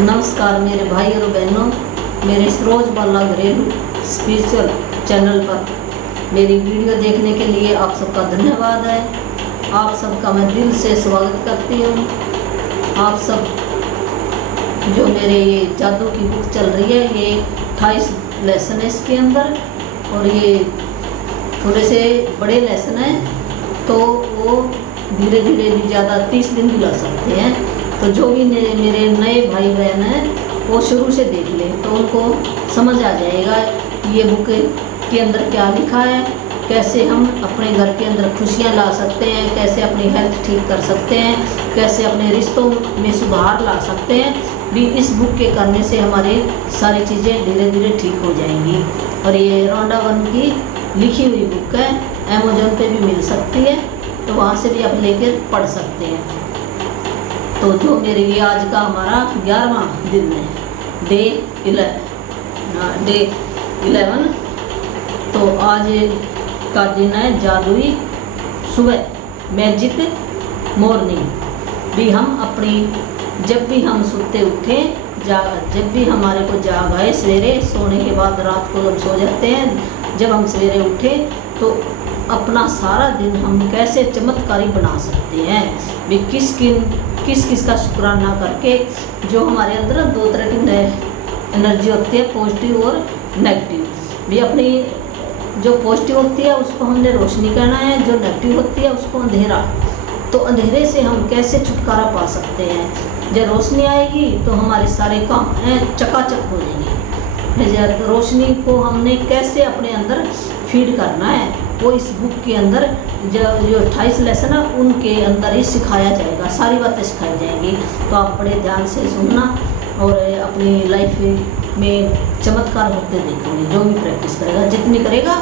नमस्कार मेरे भाई और बहनों, मेरे सरोज बाला घरेलू स्पिरिचुअल चैनल पर मेरी वीडियो देखने के लिए आप सबका धन्यवाद है। आप सबका मैं दिल से स्वागत करती हूँ। आप सब जो मेरे ये जादू की बुक चल रही है, ये 28 लेसन है इसके अंदर, और ये थोड़े से बड़े लेसन हैं, तो वो धीरे धीरे भी ज़्यादा 30 दिन भी ला सकते हैं। तो जो भी मेरे नए भाई बहन हैं वो शुरू से देख लें तो उनको समझ आ जाएगा ये बुक के अंदर क्या लिखा है, कैसे हम अपने घर के अंदर खुशियाँ ला सकते हैं, कैसे अपनी हेल्थ ठीक कर सकते हैं, कैसे अपने रिश्तों में सुधार ला सकते हैं। भी इस बुक के करने से हमारी सारी चीज़ें धीरे धीरे ठीक हो जाएंगी। और ये रोंडा वन की लिखी हुई बुक है, अमेज़न पे भी मिल सकती है, तो वहाँ से भी आप लेकर पढ़ सकते हैं। तो जो मेरे ये आज का हमारा 11वां दिन है, डे 11। तो आज का दिन है जादुई सुबह, मैजिक मॉर्निंग। भी हम अपनी जब भी हम सोते उठे जब भी हमारे को जाग आए, सवेरे सोने के बाद रात को जब सो जाते हैं, जब हम सवेरे उठे तो अपना सारा दिन हम कैसे चमत्कारी बना सकते हैं। भी किस किस का शुक्राना करके, जो हमारे अंदर दो तरह की एनर्जी होती है, पॉजिटिव और नेगेटिव। भी अपनी जो पॉजिटिव होती है उसको हमने रोशनी कहना है, जो नेगेटिव होती है उसको अंधेरा। तो अंधेरे से हम कैसे छुटकारा पा सकते हैं। जब रोशनी आएगी तो हमारे सारे काम चकाचक हो जाएंगे। रोशनी को हमने कैसे अपने अंदर फीड करना है, वो इस बुक के अंदर जो 28 लेसन है उनके अंदर ही सिखाया जाएगा, सारी बातें सिखाई जाएंगी। तो आप बड़े ध्यान से सुनना और अपनी लाइफ में चमत्कार होते देखेंगे। जो भी प्रैक्टिस करेगा, जितनी करेगा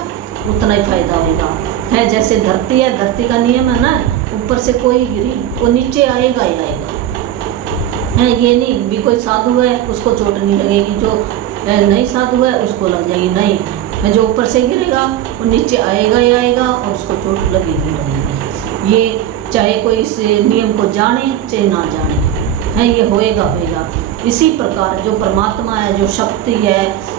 उतना ही फायदा होगा। है जैसे धरती है, धरती का नियम है ना, ऊपर से कोई गिरी वो नीचे आएगा ही आएगा। है ये नहीं भी कोई साधु है उसको चोट नहीं लगेगी, जो नहीं साधु है उसको लग जाएगी। नहीं, जो ऊपर से गिरेगा वो नीचे आएगा ही आएगा और उसको चोट लगेगी लगेगी। ये चाहे कोई इस नियम को जाने चाहे ना जाने, है ये होएगा। इसी प्रकार जो परमात्मा है, जो शक्ति है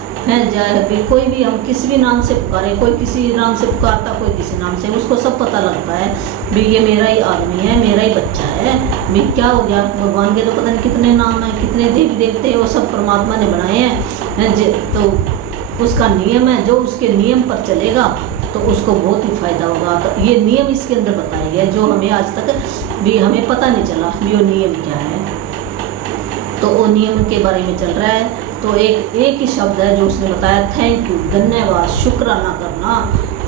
भी कोई भी हम किसी भी नाम से पुकारे, कोई किसी नाम से पुकारता, कोई किसी नाम से, उसको सब पता लगता है भी ये मेरा ही आदमी है, मेरा ही बच्चा है। भी क्या हो गया, भगवान के तो पता नहीं कितने नाम हैं, कितने देवी देवते हैं, वो सब परमात्मा ने बनाए हैं। तो उसका नियम है, जो उसके नियम पर चलेगा तो उसको बहुत ही फायदा होगा। तो ये नियम इसके अंदर बताए गए जो हमें आज तक भी हमें पता नहीं चला भी वो नियम क्या है। तो वो नियम के बारे में चल रहा है। तो एक ही शब्द है जो उसने बताया, थैंक यू, धन्यवाद, शुक्राना करना,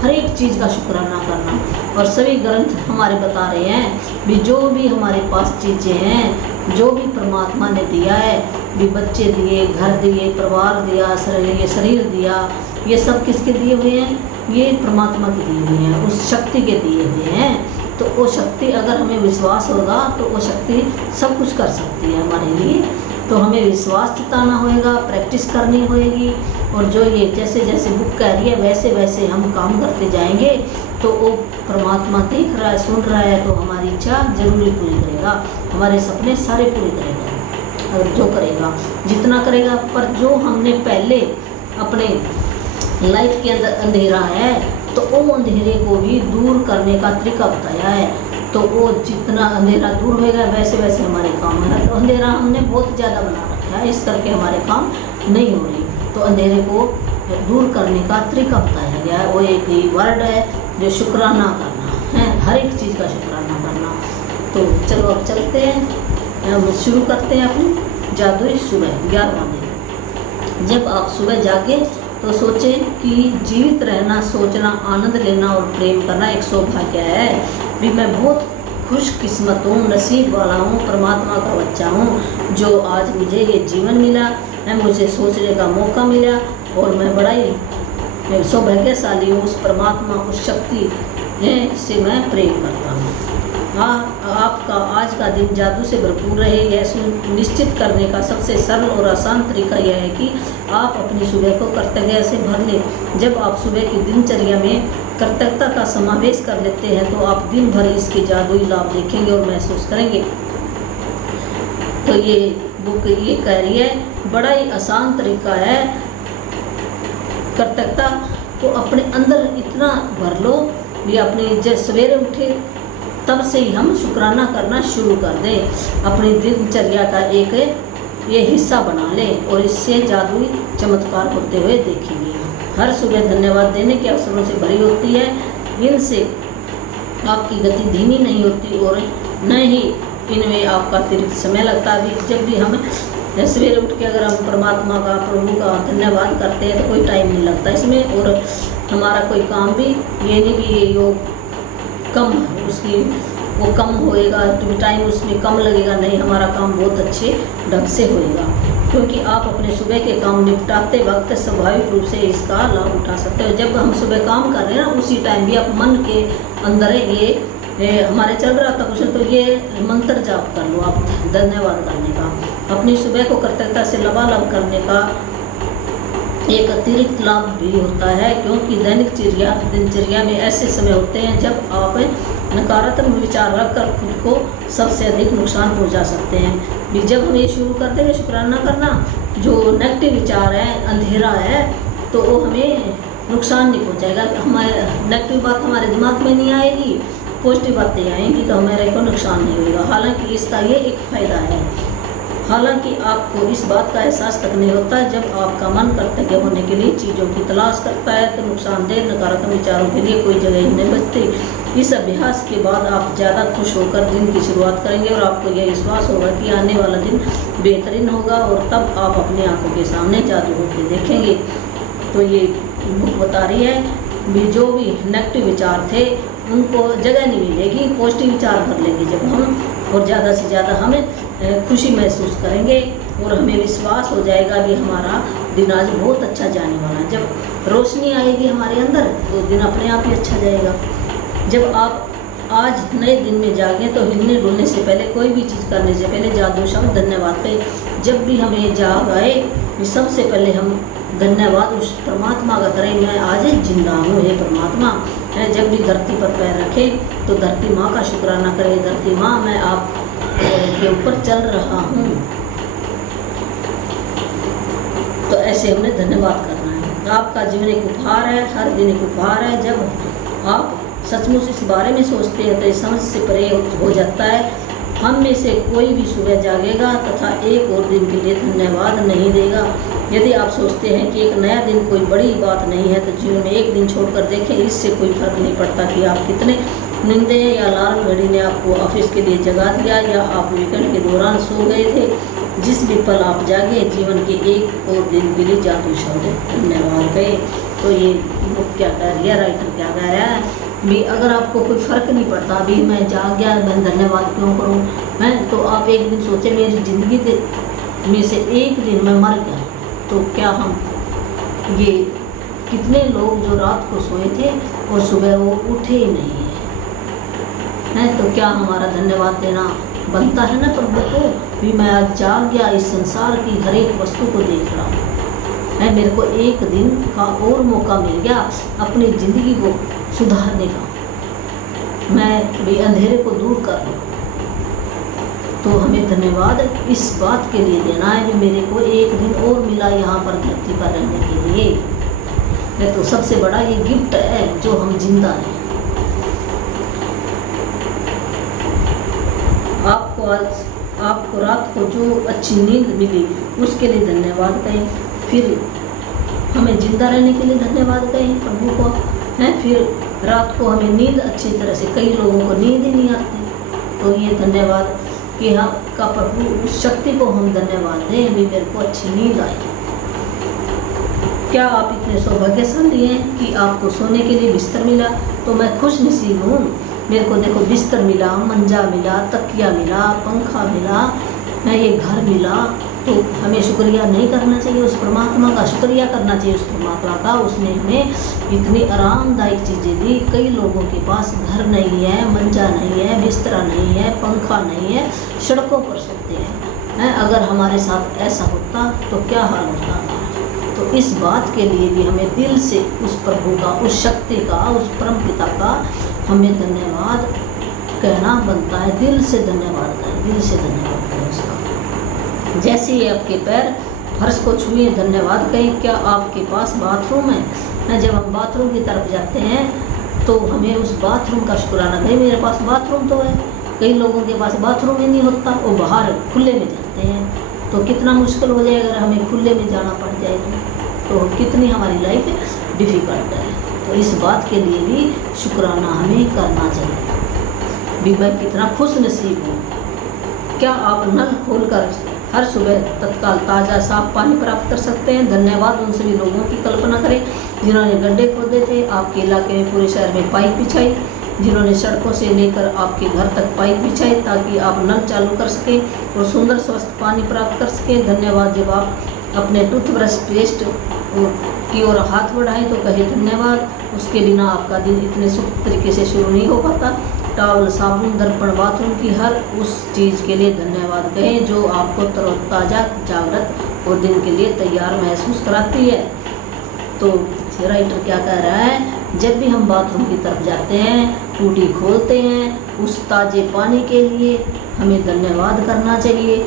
हर एक चीज़ का शुक्राना करना। और सभी ग्रंथ हमारे बता रहे हैं भी जो भी हमारे पास चीज़ें हैं, जो भी परमात्मा ने दिया है, भी बच्चे दिए, घर दिए, परिवार दिया, शरीर दिया, ये सब किसके दिए हुए हैं? ये परमात्मा के दिए हुए हैं, उस शक्ति के दिए हुए हैं। तो वो शक्ति अगर हमें विश्वास होगा तो वो शक्ति सब कुछ कर सकती है हमारे लिए। तो हमें विश्वास जताना होएगा, प्रैक्टिस करनी होएगी। और जो ये जैसे जैसे बुक कह रही है वैसे वैसे हम काम करते जाएंगे तो वो परमात्मा देख रहा है, सुन रहा है, तो हमारी इच्छा जरूर पूरी करेगा, हमारे सपने सारे पूरे करेगा। अगर जो करेगा, जितना करेगा। पर जो हमने पहले अपने लाइफ के अंदर अंधेरा है तो वो अंधेरे को भी दूर करने का तरीका बताया है। तो वो जितना अंधेरा दूर होएगा वैसे वैसे हमारे काम है। तो अंधेरा हमने बहुत ज़्यादा बना रखा है, इस करके हमारे काम नहीं हो रही। तो अंधेरे को दूर करने का तरीका बताया गया है। वो एक ही वर्ड है जो शुक्राना करना है, हर एक चीज़ का शुक्राना करना। तो चलो अब चलते हैं, शुरू करते हैं अपनी जादुई सुबह 11वां दिन। जब आप सुबह जागे तो सोचें कि जीवित रहना, सोचना, आनंद लेना और प्रेम करना एक सौभाग्य है। भी मैं बहुत खुशकिस्मत हूँ, नसीब वाला हूँ, परमात्मा का बच्चा हूँ, जो आज मुझे ये जीवन मिला है, मुझे सोचने का मौका मिला और मैं बड़ा ही सौभाग्यशाली हूँ। उस परमात्मा, उस शक्ति से मैं प्रेम करता हूँ। आपका आज का दिन जादू से भरपूर रहे, यह सुनिश्चित करने का सबसे सरल और आसान तरीका यह है कि आप अपनी सुबह को कर्तव्य से भर लें। जब आप सुबह की दिनचर्या में कर्तव्यता का समावेश कर लेते हैं तो आप दिन भर इसके जादुई लाभ देखेंगे और महसूस करेंगे। तो ये बुक ये कह रही है, बड़ा ही आसान तरीका है। कृतज्ञता को अपने अंदर इतना भर लो भी अपनी जब सवेरे उठे तब से ही हम शुक्राना करना शुरू कर दें। अपनी दिनचर्या का एक ये हिस्सा बना लें और इससे जादुई चमत्कार होते हुए देखेंगे। हर सुबह धन्यवाद देने के अवसरों से भरी होती है। इनसे आपकी गति धीमी नहीं होती और न ही इनमें आपका अतिरिक्त समय लगता है। जब भी हम सवेरे उठ के अगर हम परमात्मा का, प्रभु का धन्यवाद करते हैं तो कोई टाइम नहीं लगता इसमें, और हमारा कोई काम भी ये नहीं भी ये योग कम उसकी वो कम होएगा तो टाइम उसमें कम लगेगा, नहीं, हमारा काम बहुत अच्छे ढंग से होएगा, क्योंकि आप अपने सुबह के काम निपटाते वक्त स्वाभाविक रूप से इसका लाभ उठा सकते हो। जब हम सुबह काम कर रहे हैं ना उसी टाइम भी आप मन के अंदर ये हमारे चल रहा था कुछ, तो ये मंत्र जाप कर लो आप धन्यवाद करने का। अपनी सुबह को कृतज्ञता से लबालब करने का एक अतिरिक्त लाभ भी होता है, क्योंकि दैनिक दिनचर्या में ऐसे समय होते हैं जब आप नकारात्मक विचार रखकर खुद को सबसे अधिक नुकसान पहुंचा सकते हैं। भी जब हम ये शुरू कर देंगे शुक्राना करना, जो नेगेटिव विचार है, अंधेरा है, तो वो हमें नुकसान नहीं पहुंचाएगा। हमारे नेगेटिव बात हमारे दिमाग में नहीं आएगी, पॉजिटिव बातें आएंगी तो हमारे को नुकसान नहीं होगा। हालांकि इसका ये एक फ़ायदा है, हालांकि आपको इस बात का एहसास तक नहीं होता। जब आपका मन कर्तव्य होने के लिए चीज़ों की तलाश करता है तो नुकसानदेह नकारात्मक विचारों के लिए कोई जगह ही नहीं बचती। इस अभ्यास के बाद आप ज़्यादा खुश होकर दिन की शुरुआत करेंगे और आपको यह विश्वास होगा कि आने वाला दिन बेहतरीन होगा, और तब आप अपनी आंखों के सामने जादू होते देखेंगे। तो ये बुक बता रही है भी जो भी नेगेटिव विचार थे उनको जगह नहीं मिलेगी, पॉजिटिव विचार कर लेंगे जब हम, और ज़्यादा से ज़्यादा हमें खुशी महसूस करेंगे और हमें विश्वास हो जाएगा कि हमारा दिन आज बहुत अच्छा जाने वाला है। जब रोशनी आएगी हमारे अंदर तो दिन अपने आप ही अच्छा जाएगा। जब आप आज नए दिन में जागे तो हिलने डुलने से पहले, कोई भी चीज़ करने से पहले जादू शब्द धन्यवाद पे जब भी हमें जाग आए सबसे पहले हम धन्यवाद उस परमात्मा का करें, मैं आज जिंदा हूँ हे परमात्मा। जब भी धरती पर पैर रखें तो धरती माँ का शुक्राना करें, धरती माँ मैं आप के ऊपर चल रहा हूँ। तो ऐसे हमने धन्यवाद करना है। आपका जीवन एक उपहार है, हर दिन एक उपहार है। जब आप सचमुच इस बारे में सोचते हैं तो इस समझ से परे हो जाता है। हम में से कोई भी सुबह जागेगा तथा एक और दिन के लिए धन्यवाद नहीं देगा। यदि आप सोचते हैं कि एक नया दिन कोई बड़ी बात नहीं है तो जीवन में एक दिन छोड़कर देखें, इससे कोई फर्क नहीं पड़ता कि आप कितने नींदे या अलार्म घड़ी ने आपको ऑफिस के लिए जगा दिया या आप वीकेंड के दौरान सो गए थे। जिस भी पल आप जागे जीवन के एक और दिन के लिए जादू शब्द धन्यवाद गए। तो ये बुक क्या कह रही है, राइटर क्या कह रहा है भी अगर आपको कोई फ़र्क नहीं पड़ता अभी मैं जाग गया मैं धन्यवाद क्यों करूँ, मैं तो आप एक दिन सोचे मेरी ज़िंदगी में से एक दिन मैं मर गया तो क्या हम ये कितने लोग जो रात को सोए थे और सुबह वो उठे ही नहीं है, तो क्या हमारा धन्यवाद देना बनता है ना प्रभु को भी मैं आज जाग गया, इस संसार की हर एक वस्तु को देख रहा हूँ, मेरे को एक दिन का और मौका मिल गया अपनी ज़िंदगी को सुधारने का, मैं भी अंधेरे को दूर कर लूँ। तो हमें धन्यवाद इस बात के लिए देना है कि मेरे को एक दिन और मिला यहाँ पर धरती पर रहने के लिए। तो सबसे बड़ा ये गिफ्ट है जो हम जिंदा हैं। आपको रात को जो अच्छी नींद मिली उसके लिए धन्यवाद कहें, फिर हमें जिंदा रहने के लिए धन्यवाद कहें प्रभु को हैं, फिर रात को हमें नींद अच्छी तरह से, कई लोगों को नींद ही नहीं आती, तो ये धन्यवाद कि हम का प्रभु उस शक्ति को हम धन्यवाद दें भी मेरे को अच्छी नींद आई। क्या आप इतने सौभाग्यशाली हैं कि आपको सोने के लिए बिस्तर मिला? तो मैं खुश नसीब हूँ, मेरे को देखो बिस्तर मिला, मंजा मिला, तकिया मिला, पंखा मिला, मैं ये घर मिला। तो हमें शुक्रिया नहीं करना चाहिए उस परमात्मा का, शुक्रिया करना चाहिए उस परमात्मा का, उसने हमें इतनी आरामदायक चीज़ें दी। कई लोगों के पास घर नहीं है, मंजा नहीं है, बिस्तरा नहीं है, पंखा नहीं है, सड़कों पर सोते हैं। अगर हमारे साथ ऐसा होता तो क्या हाल होता हमारा? तो इस बात के लिए भी हमें दिल से उस प्रभु का, उस शक्ति का, उस परम पिता का हमें धन्यवाद कहना बनता है। दिल से धन्यवाद करें, दिल से धन्यवाद करें उसका। जैसे ही आपके पैर फर्श को छुए धन्यवाद कहें। क्या आपके पास बाथरूम है? जब हम बाथरूम की तरफ जाते हैं तो हमें उस बाथरूम का शुक्राना करें, मेरे पास बाथरूम तो है। कई लोगों के पास बाथरूम ही नहीं होता, वो बाहर खुले में जाते हैं, तो कितना मुश्किल हो जाए अगर हमें खुले में जाना पड़ जाए तो कितनी हमारी लाइफ डिफ़िकल्ट है। तो इस बात के लिए भी शुक्राना हमें करना चाहिए। भी मैं कितना खुश नसीब हूँ। क्या आप नल खोलकर हर सुबह तत्काल ताज़ा साफ पानी प्राप्त कर सकते हैं? धन्यवाद उन सभी लोगों की कल्पना करें जिन्होंने गड्ढे खोदे थे, आपके इलाके में पूरे शहर में पाइप बिछाई, जिन्होंने सड़कों से लेकर आपके घर तक पाइप बिछाई ताकि आप नल चालू कर सकें और सुंदर स्वस्थ पानी प्राप्त कर सकें। धन्यवाद जब आप अपने टूथब्रश पेस्ट की ओर हाथ बढ़ाएं तो कहे धन्यवाद, उसके बिना आपका दिन इतने सुख तरीके से शुरू नहीं हो पाता। टॉवल, साबुन, दर्पण, बाथरूम की हर उस चीज़ के लिए धन्यवाद कहें जो आपको तरोताज़ा, जागृत और दिन के लिए तैयार महसूस कराती है। तो राइटर क्या कह रहा है, जब भी हम बाथरूम की तरफ जाते हैं, टूटी खोलते हैं, उस ताज़े पानी के लिए हमें धन्यवाद करना चाहिए।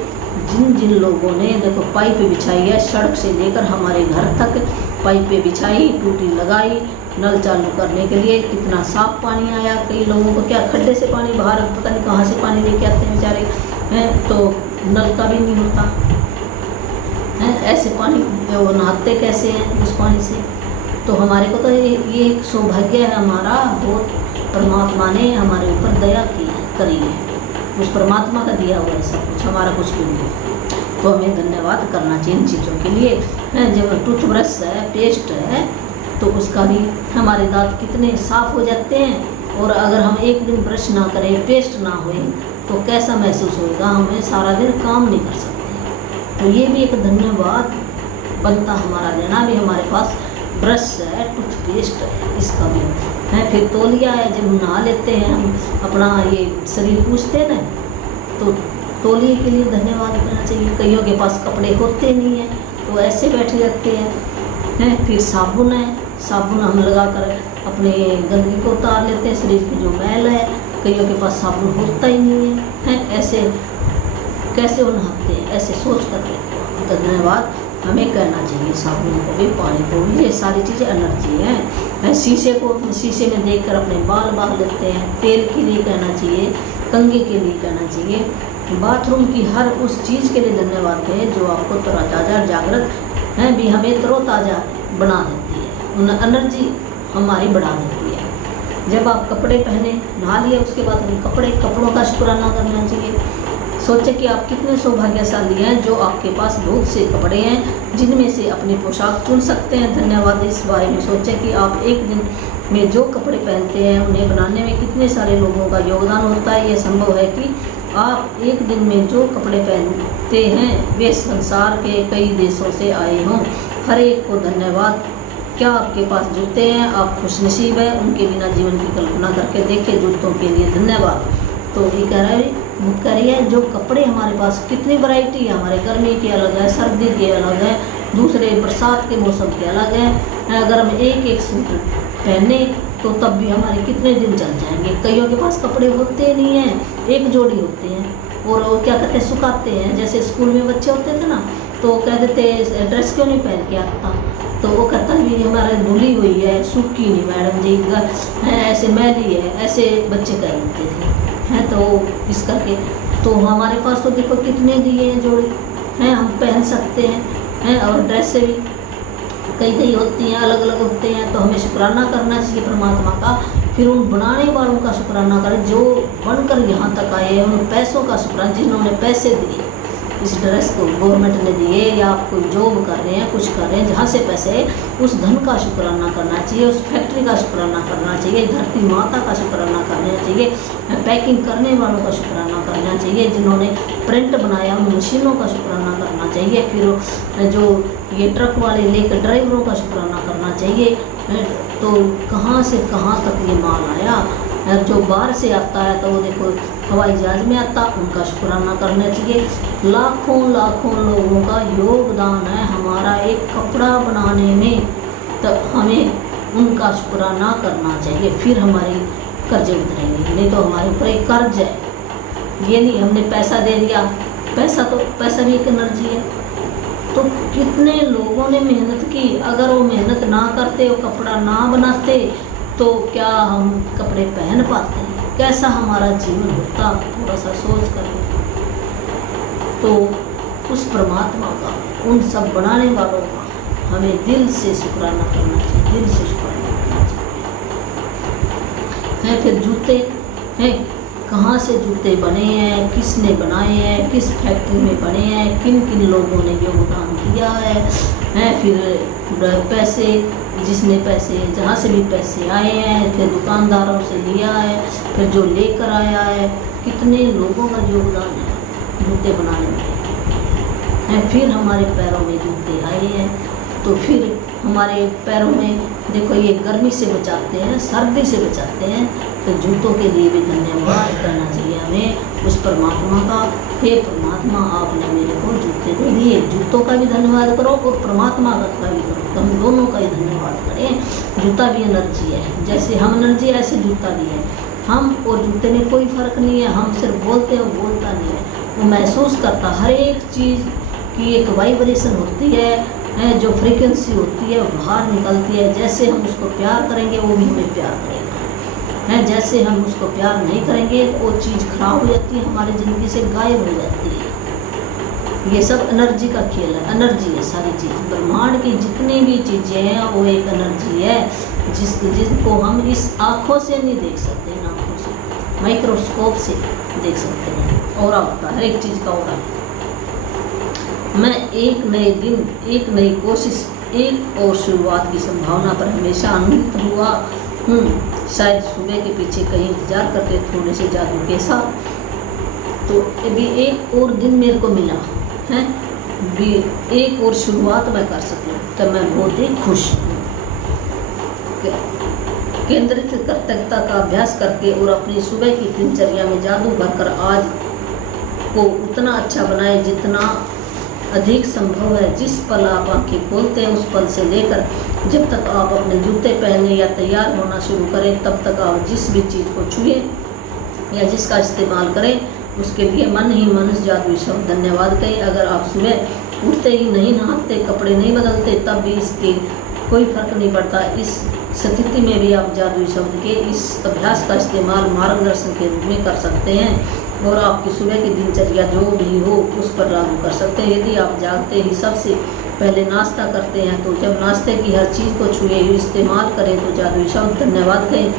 जिन जिन लोगों ने देखो पाइप बिछाई है, सड़क से लेकर हमारे घर तक पाइपें बिछाई, टूटी लगाई, नल चालू करने के लिए कितना साफ पानी आया। कई लोगों को क्या खड्डे से पानी बाहर पता नहीं कहाँ से पानी लेके आते हैं बेचारे हैं, तो नल का भी नहीं होता है। ऐसे पानी वो नहाते कैसे हैं उस पानी से? तो हमारे को तो ये एक सौभाग्य है हमारा, बहुत परमात्मा ने हमारे ऊपर दया करी है, उस परमात्मा का दिया हुआ है सब कुछ, हमारा कुछ भी नहीं। तो हमें धन्यवाद करना चाहिए इन चीज़ों के लिए। जब टूथब्रश है, पेस्ट है, तो उसका भी हमारे दांत कितने साफ हो जाते हैं। और अगर हम एक दिन ब्रश ना करें, पेस्ट ना होए, तो कैसा महसूस होगा, हमें सारा दिन काम नहीं कर सकते। तो ये भी एक धन्यवाद बनता हमारा देना भी, हमारे पास ब्रश है, टूथपेस्ट है, इसका भी है। फिर तौलिया है, जब नहा लेते हैं हम अपना ये शरीर पूछते हैं ना, तो तौलिए के लिए धन्यवाद करना चाहिए। कईयों के पास कपड़े होते नहीं हैं तो ऐसे बैठे रहते हैं। फिर साबुन है, साबुन हम लगाकर अपने गंदगी को उतार लेते हैं, शरीर की जो मैल है। कईयों के पास साबुन होता ही नहीं है, ऐसे कैसे वो नहाते हैं, ऐसे सोच कर लेते हैं। धन्यवाद हमें कहना चाहिए, साबुन को भी, पानी को भी, ये सारी चीज़ें एनर्जी हैं। शीशे में देखकर अपने बाल बांध लेते हैं, तेल के लिए कहना चाहिए, कंघी के लिए कहना चाहिए, बाथरूम की हर उस चीज़ के लिए धन्यवाद कहें जो आपको तरोताज़ा, जागृत है भी, हमें तरोताज़ा बना देती है, उन एनर्जी हमारी बढ़ा देती है। जब आप कपड़े पहने, नहा लिए, उसके बाद हम कपड़ों का शुक्राना करना चाहिए। सोचें कि आप कितने सौभाग्यशाली हैं जो आपके पास बहुत से कपड़े हैं जिनमें से अपनी पोशाक चुन सकते हैं। धन्यवाद इस बारे में सोचें कि आप एक दिन में जो कपड़े पहनते हैं उन्हें बनाने में कितने सारे लोगों का योगदान होता है। ये संभव है कि आप एक दिन में जो कपड़े पहनते हैं वे संसार के कई देशों से आए हों। हर एक को धन्यवाद। क्या आपके पास जूते हैं? आप खुशनसीब हैं, उनके बिना जीवन की कल्पना करके देखिए। जूतों के लिए धन्यवाद। तो ये कह रहा है बुक करिए, जो कपड़े हमारे पास कितनी वैरायटी है, हमारे गर्मी के अलग है, सर्दी के अलग है, दूसरे बरसात के मौसम के अलग है। अगर हम एक एक सूट पहने तो तब भी हमारे कितने दिन चल जाएंगे। कईयों के पास कपड़े होते नहीं हैं, एक जोड़ी होते हैं और वो क्या कहते हैं, सुखाते हैं। जैसे स्कूल में बच्चे होते थे ना, तो वो कह देते ड्रेस क्यों नहीं पहन के आता, तो वो कहता भी हमारे धुली हुई है, सूखी नहीं मैडम जी, ऐसे मैली है, ऐसे बच्चे कह देते थे हैं। तो इस करके तो हमारे पास तो देखो कितने दिए हैं जोड़े हैं, हम पहन सकते हैं। और ड्रेस से भी कई होती हैं, अलग अलग होते हैं। तो हमें शुक्राना करना चाहिए परमात्मा का। फिर उन बनाने वालों का शुक्राना करें जो बनकर यहाँ तक आए हैं, उन पैसों का शुक्राना जिन्होंने पैसे दिए, इस ड्रेस को गवर्नमेंट ने दिए या आप कोई जॉब कर रहे हैं, कुछ कर रहे हैं, जहाँ से पैसे उस धन का शुक्राना करना चाहिए, उस फैक्ट्री का शुक्राना करना चाहिए, धरती माता का शुक्राना करना चाहिए, पैकिंग करने वालों का शुक्राना करना चाहिए, जिन्होंने प्रिंट बनाया उन मशीनों का शुक्राना करना चाहिए। फिर जो ये ट्रक वाले लेकर ड्राइवरों का शुक्राना करना चाहिए। तो कहाँ से कहाँ तक ये माल आया। जो बाहर से आता है तो वो देखो हवाई जहाज़ में आता, उनका शुक्राना करना चाहिए। लाखों लाखों लोगों का योगदान है हमारा एक कपड़ा बनाने में, तो हमें उनका शुक्राना करना चाहिए। फिर हमारे कर्जे उतरेंगे, नहीं तो हमारे ऊपर एक कर्ज है। ये नहीं हमने पैसा दे दिया पैसा भी एक एनर्जी है। तो कितने लोगों ने मेहनत की, अगर वो मेहनत ना करते, वो कपड़ा ना बनाते, तो क्या हम कपड़े पहन पाते? कैसा हमारा जीवन होता, थोड़ा सा सोच कर। तो उस परमात्मा का, उन सब बनाने वालों का हमें दिल से शुक्राना करना चाहिए, दिल से शुक्राना करना चाहिए। है फिर जूते हैं, कहाँ से जूते बने हैं, किसने बनाए हैं, किस फैक्ट्री में बने हैं, किन किन लोगों ने योगदान दिया है। फिर पैसे, जिसने पैसे, जहाँ से भी पैसे आए हैं, फिर दुकानदारों से लिया है, फिर जो लेकर आया है, कितने लोगों का योगदान है जूते बनाने में। फिर हमारे पैरों में जूते आए हैं, तो फिर हमारे पैरों में देखो, ये गर्मी से बचाते हैं, सर्दी से बचाते हैं, तो जूतों के लिए भी धन्यवाद करना चाहिए हमें उस परमात्मा का। हे परमात्मा, आपने मेरे को जूते तो दिए, जूतों का भी धन्यवाद करो और परमात्मा का भी करो, तो हम दोनों का ही धन्यवाद करें। जूता भी एनर्जी है, जैसे हम एनर्जी है ऐसे जूता भी है। हम और जूते में कोई फ़र्क नहीं है, हम सिर्फ बोलते हैं, वो बोलता नहीं है, वो महसूस करता। हर एक चीज़ की एक वाइब्रेशन होती है, जो फ्रीक्वेंसी होती है बाहर निकलती है। जैसे हम उसको प्यार करेंगे, वो भी हमें प्यार करेगा। जैसे हम उसको प्यार नहीं करेंगे, तो वो चीज़ खराब हो जाती है, हमारी ज़िंदगी से गायब हो जाती है। ये सब एनर्जी का खेल है, एनर्जी है सारी चीज़। ब्रह्मांड की जितनी भी चीज़ें हैं वो एक एनर्जी है, जिसको हम इस आँखों से नहीं देख सकते, इन आँखों से, माइक्रोस्कोप से देख सकते हैं। और होता है हर एक चीज़ का और। मैं एक नए दिन, एक नई कोशिश, एक और शुरुआत की संभावना पर हमेशा आनंदित हुआ हूँ। शायद सुबह के पीछे कहीं इंतजार करते थोड़े से जादू के साथ, तो अभी एक और दिन मेरे को मिला है, भी एक और शुरुआत मैं कर सकूँ, तो मैं बहुत ही खुश हूँ। केंद्रित कर्तव्यता का अभ्यास करके और अपनी सुबह की दिनचर्या में जादू भरकर आज को उतना अच्छा बनाए जितना अधिक संभव है। जिस पल आप आंखें खोलते हैं, उस पल से लेकर जब तक आप अपने जूते पहनने या तैयार होना शुरू करें, तब तक आप जिस भी चीज़ को छुए या जिसका इस्तेमाल करें, उसके लिए मन ही मन जादुई शब्द धन्यवाद कहें। अगर आप सुबह उठते ही नहीं नहाते, कपड़े नहीं बदलते, तब भी इसके कोई फर्क नहीं पड़ता। इस स्थिति में भी आप जादुई शब्द के इस अभ्यास का इस्तेमाल मार्गदर्शन के रूप में कर सकते हैं और आपकी सुबह की दिनचर्या जो भी हो उस पर लागू कर सकते हैं। यदि आप जागते ही सबसे पहले नाश्ता करते हैं, तो जब नाश्ते की हर चीज़ को छुए इस्तेमाल करें, तो जादुई शब्द धन्यवाद कहें।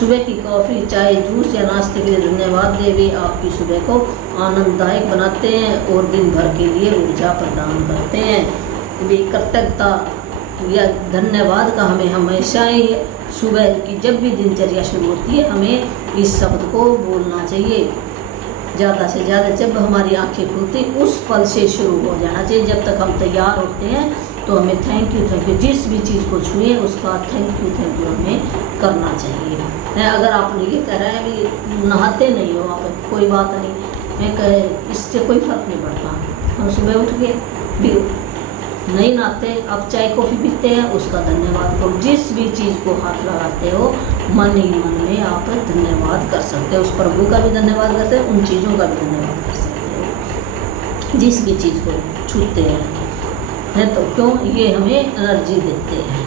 सुबह की कॉफ़ी, चाय, जूस या नाश्ते के लिए धन्यवाद दें, वे आपकी सुबह को आनंददायक बनाते हैं और दिन भर के लिए ऊर्जा प्रदान करते हैं। वे कृतज्ञता या धन्यवाद का हमें हमेशा ही सुबह की जब भी दिनचर्या शुरू होती है, हमें इस शब्द को बोलना चाहिए ज़्यादा से ज़्यादा। जब हमारी आंखें खुलती उस पल से शुरू हो जाना चाहिए। जब तक हम तैयार होते हैं तो हमें थैंक यू जिस भी चीज़ को छुए उसका थैंक यू हमें करना चाहिए। अगर आप ये कह रहे हैं कि नहाते नहीं हो आप, कोई बात नहीं, मैं कहे इससे कोई फ़र्क नहीं पड़ता। हम सुबह उठ के भी नहीं नहाते, अब चाय कॉफ़ी पीते हैं, उसका धन्यवाद करो। जिस भी चीज़ को हाथ लगाते हो, मन ही मन में आप धन्यवाद कर सकते हो। उस प्रभु का भी धन्यवाद करते हो, उन चीज़ों का भी धन्यवाद कर सकते हो जिस भी चीज़ को छूते हैं। तो क्यों, ये हमें एनर्जी देते हैं।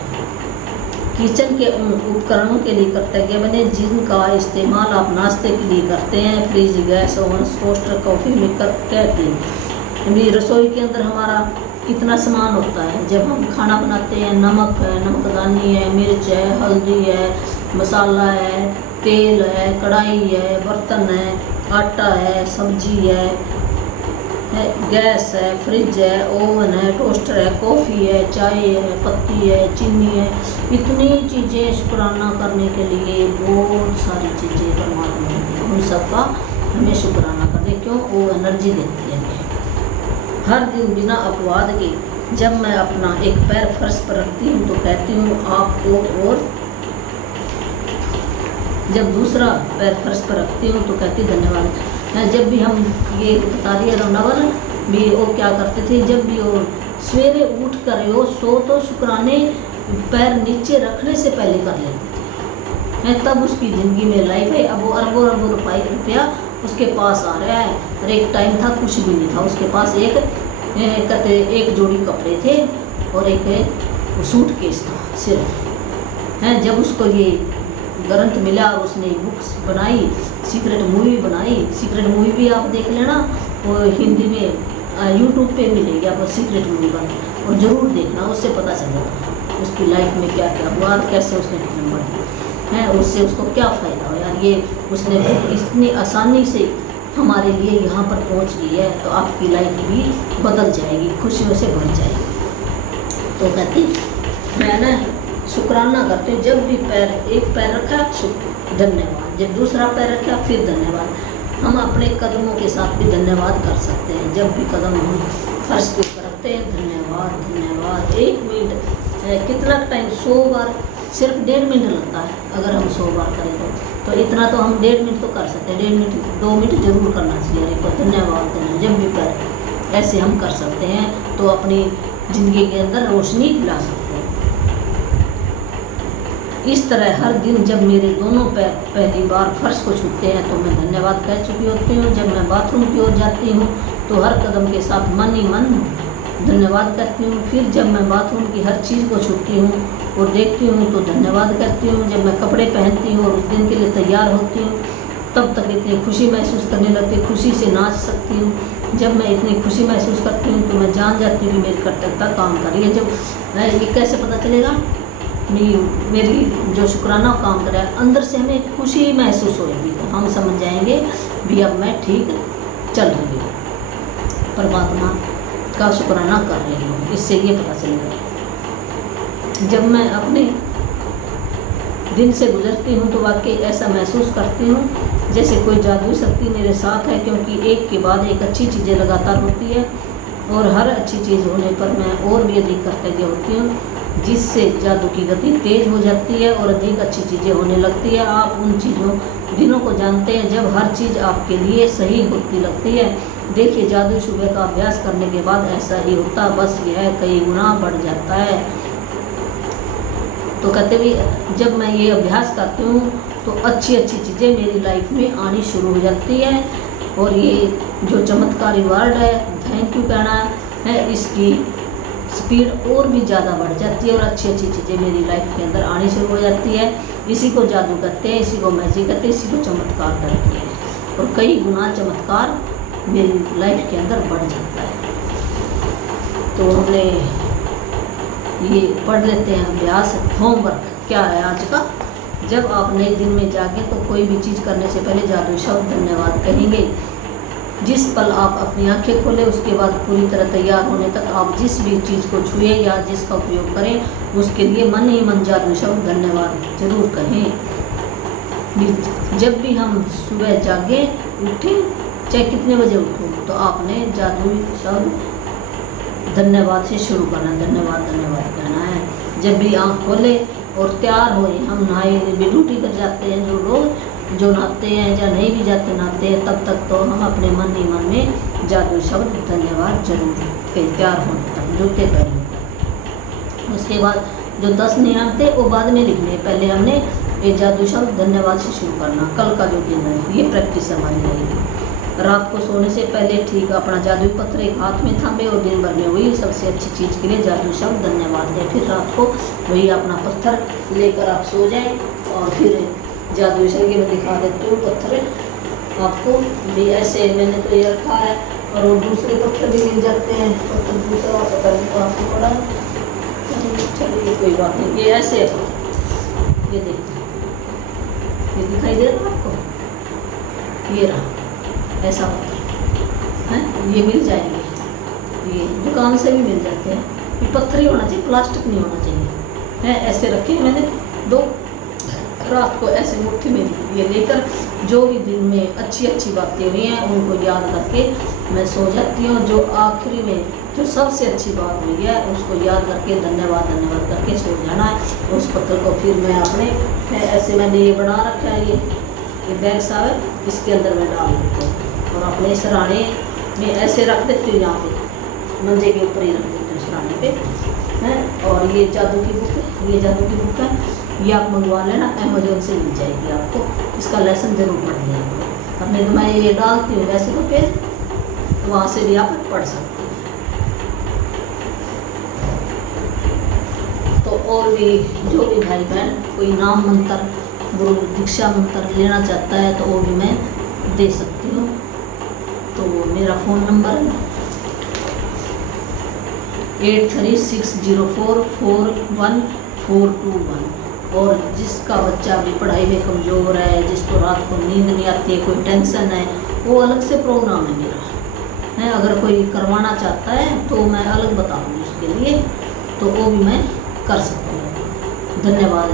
किचन के उन उपकरणों के लिए कर्तव्य बने जिनका इस्तेमाल आप नाश्ते के लिए करते हैं। Fridge, gas, oven, toaster, coffee maker कहते हैं। अभी रसोई के अंदर हमारा कितना सामान होता है। जब हम खाना बनाते हैं, नमक है, नमकदानी है, मिर्च है, हल्दी है, मसाला है, तेल है, कढ़ाई है, बर्तन है, आटा है, सब्जी है, गैस है, फ्रिज है, ओवन है, टोस्टर है, कॉफ़ी है, चाय है, पत्ती है, चीनी है, इतनी चीज़ें शुक्राना करने के लिए बहुत सारी चीज़ें परमात्मा हैं। उन सबका हमें शुक्राना करें, क्यों, वो एनर्जी देती है। हर दिन बिना अपवाद के जब मैं अपना एक पैर फर्श पर रखती हूँ तो कहती हूँ आपको, और जब दूसरा पैर फर्श पर रखती हूँ तो कहती धन्यवाद। जब भी हम ये बता दिया रौनवर भी वो क्या करते थे, जब भी वो सवेरे उठ कर वो सो तो शुक्राने पैर नीचे रखने से पहले कर लेते थे, तब उसकी ज़िंदगी में लाइफ है। अब वो अरबों अरबों रुपया उसके पास आ रहा है, और एक टाइम था कुछ भी नहीं था, उसके पास एक जोड़ी कपड़े थे और एक सूटकेस था सिर्फ। हैं जब उसको ये ग्रंथ मिला और उसने बुक्स बनाई, सीक्रेट मूवी बनाई। सीक्रेट मूवी भी आप देख लेना, वो हिंदी में यूट्यूब पे मिलेगी आपको सीक्रेट मूवी का, और ज़रूर देखना, उससे पता चलेगा उसकी लाइफ में क्या क्या हुआ और कैसे उसने फिल्म बढ़ी है, उससे उसको क्या फ़ायदा हो। यार ये उसने इतनी आसानी से हमारे लिए यहाँ पर पहुँच गई है, तो आपकी लाइफ भी बदल जाएगी, खुशियों से भर जाएगी। तो कहती मैं ना शुक्राना करती हूँ, जब भी एक पैर रखा धन्यवाद, जब दूसरा पैर रखा फिर धन्यवाद। हम अपने कदमों के साथ भी धन्यवाद कर सकते हैं, जब भी कदम हम फर्श के ऊपर रखते हैं धन्यवाद धन्यवाद। 1 मिनट कितना टाइम, 100 बार, सिर्फ 1.5 मिनट लगता है अगर हम 100 बार करें तो इतना तो हम 1.5 मिनट तो कर सकते हैं। 1.5 मिनट 2 मिनट जरूर करना चाहिए। अरे को धन्यवाद देना जब भी पैर, ऐसे हम कर सकते हैं तो अपनी ज़िंदगी के अंदर रोशनी ला सकते हैं। इस तरह हर दिन जब मेरे दोनों पैर पहली बार फर्श को छूते हैं तो मैं धन्यवाद कह चुकी होती हूँ। जब मैं बाथरूम की ओर जाती हूँ तो हर कदम के साथ मन ही मन धन्यवाद करती हूँ। फिर जब मैं बाथरूम की हर चीज़ को छूती हूँ और देखती हूँ तो धन्यवाद करती हूँ। जब मैं कपड़े पहनती हूँ और उस दिन के लिए तैयार होती हूँ तब तक इतनी खुशी महसूस करने लगती, खुशी से नाच सकती हूँ। जब मैं इतनी खुशी महसूस करती हूँ तो मैं जान जाती हूँ कि मेरी कर्तव्यता काम कर रही है। जब ये कैसे पता चलेगा, मेरी जो शुक्राना काम कर रहा है, अंदर से हमें खुशी महसूस होगी तो हम समझ जाएंगे भी अब मैं ठीक चल रही हूँ, परमात्मा का शुक्राना कर रही हूँ। इससे ये पता चलेगा। जब मैं अपने दिन से गुजरती हूँ तो वाकई ऐसा महसूस करती हूँ जैसे कोई जादुई शक्ति मेरे साथ है, क्योंकि एक के बाद एक अच्छी चीज़ें लगातार होती है और हर अच्छी चीज़ होने पर मैं और भी अधिक कर्तव्य होती हूँ, जिससे जादू की गति तेज हो जाती है और अधिक अच्छी चीज़ें होने लगती है। आप उन दिनों को जानते हैं जब हर चीज़ आपके लिए सही होती लगती है। देखिए जादू सुबह का अभ्यास करने के बाद ऐसा ही होता, बस यह कई गुना बढ़ जाता है। तो कहते भी जब मैं ये अभ्यास करती हूँ तो अच्छी अच्छी चीज़ें मेरी लाइफ में आनी शुरू हो जाती है। और ये जो चमत्कारी वर्ड है थैंक यू कहना है, इसकी स्पीड और भी ज़्यादा बढ़ जाती है और अच्छी अच्छी चीज़ें मेरी लाइफ के अंदर आनी शुरू हो जाती है। इसी को जादू कहते हैं, इसी को मैजिक कहते हैं, इसी को चमत्कार कहते हैं। और कई गुना चमत्कार मेरी लाइफ के अंदर बढ़ जाता है। तो हमने ये पढ़ लेते हैं अभ्यास। होमवर्क क्या है आज का, जब आप नए दिन में जागे तो कोई भी चीज़ करने से पहले जादू शब्द धन्यवाद कहेंगे। जिस पल आप अपनी आंखें खोलें उसके बाद पूरी तरह तैयार होने तक आप जिस भी चीज़ को छुए या जिसका उपयोग करें उसके लिए मन ही मन जादू शब्द धन्यवाद जरूर कहें। जब भी हम सुबह जागे उठें, चाहे कितने बजे उठें, तो आपने जादू शब्द धन्यवाद से शुरू करना है, धन्यवाद धन्यवाद कहना है। जब भी आँख खोले और तैयार हो, हम नहाए भी ड्यूटी कर जाते हैं, जो लोग जो नहाते हैं या नहीं भी जाते नहाते हैं, तब तक तो हम अपने मन ही मन में जादू शब्द धन्यवाद जरूर कहें, तैयार होने तक, जूते पहनने तक। उसके बाद जो 10 नियम थे वो बाद में लिखने, पहले हमने ये जादू शब्द धन्यवाद से शुरू करना। कल का जो दिन है ये प्रैक्टिस हमारी रहेगी। रात को सोने से पहले ठीक अपना जादुई पत्थर एक हाथ में थामे और दिन भर में वही सबसे अच्छी चीज़ के लिए जादू शब्द धन्यवाद है। फिर रात को वही अपना पत्थर लेकर आप सो जाएं और फिर जादुई शरीर में दिखा देते हो पत्थर आपको भी। ऐसे मैंने तो ये रखा है और वो दूसरे पत्थर भी मिल जाते हैं, पत्थर दूसरा पता नहीं तो आपको पड़ा, चलिए कोई बात नहीं। ये ऐसे है, ये देखो ये दिखाई दे रहा आपको, ये रहा ऐसा पत्थर है, ये मिल जाएंगे, ये दुकान से भी मिल जाते हैं। ये पत्थर ही होना चाहिए, प्लास्टिक नहीं होना चाहिए है। ऐसे रखे मैंने 2, रात को ऐसे मुट्ठी में ये लेकर जो भी दिन में अच्छी अच्छी बातें हुई हैं उनको याद करके मैं सो जाती हूँ। जो आखिरी में जो सबसे अच्छी बात हुई है उसको याद करके धन्यवाद धन्यवाद करके सो जाना है। उस पत्थर को फिर मैं अपने ऐसे मैंने ये बना रखा है, ये बैग सा है, इसके अंदर मैं डाल देती हूँ और अपने सराहने में ऐसे रख देती हूँ, यहाँ पे मंजे के ऊपर ही रख देती हूँ सराहने पे है। और ये जादू की बुक है, ये जादू की बुक है, ये आप मंगवा लेना, अमेजोन से मिल जाएगी आपको। इसका लेसन जरूर पढ़ लेना। अब नहीं तो मैं ये डालती हूँ वैसे तो पेज, तो वहाँ से भी आप पढ़ सकते हैं। तो और भी जो भी भाई बहन कोई नाम मंत्र, गुरु दीक्षा मंत्र लेना चाहता है तो वो भी मैं दे सकती हूँ। तो मेरा फ़ोन नंबर है 8360441421। और जिसका बच्चा भी पढ़ाई में कमज़ोर है, जिसको रात को नींद नहीं आती है, कोई टेंशन है, वो अलग से प्रोग्राम है मेरा है। अगर कोई करवाना चाहता है तो मैं अलग बताऊँगी उसके लिए, तो वो भी मैं कर सकती हूँ। धन्यवाद।